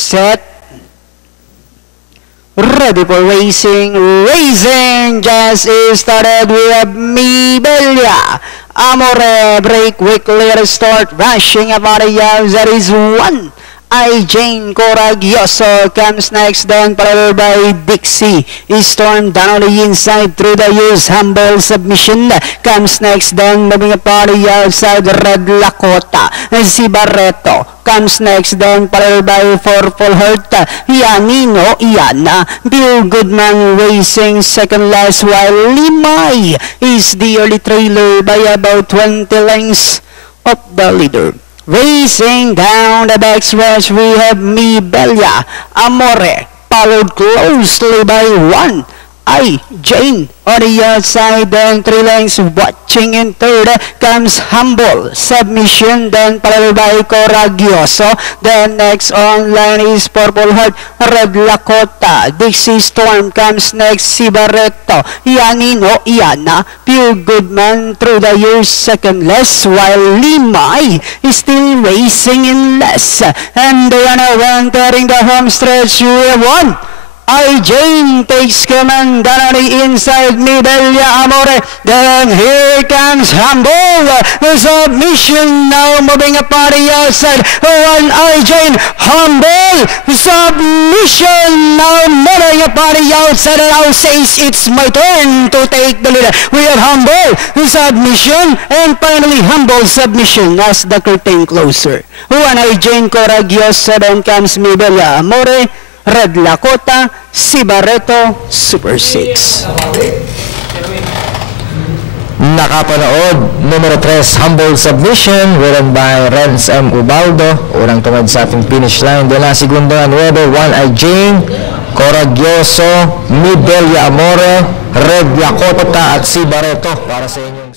set, ready for racing. Racing just started. We have Mibella Amore, break quickly to start, rushing about the yards. That is one. Jane Coraggioso comes next, then followed by Dixie. Storm down on the inside through the use. Humble Submission comes next, then moving upon the outside. Red Lakota. Si Barreto comes next, then followed by Forful Heart. Yanino Iana. Bill Goodman racing second last, while Limay is the early trailer by about 20 lengths of the leader. Racing down the backstretch, we have Mibella Amore, followed closely by one. Jane on the outside, then 3 lengths. Watching in third comes Humble Submission, then followed by Coraggioso. Then next on line is Purple Heart, Red Lakota. Dixie Storm comes next. Si Barreto, Yanino Iana, Pure Goodman through the years second less, while Limay is still racing in less. And they are now entering the home stretch. We have one. Jane takes command down on the inside. Mibella Amore. Then here comes Humble. The submission now moving upon the outside. One Jane. Humble. Submission now moving upon the outside. And now says it's my turn to take the lead. We have Humble Submission. And finally Humble Submission as the curtain closer. One Jane Coraggioso. Then comes Mibella Amore, Red Lakota, Si Barreto, Super 6. Nakapanood, numero 3, Humble Submission, ridden by Renz M. Ubaldo. Unang tumad sa ating finish line. De la segunda 9, One Jane Coraggioso, Mibella Amore, Red Lakota at Si Barreto para sa inyong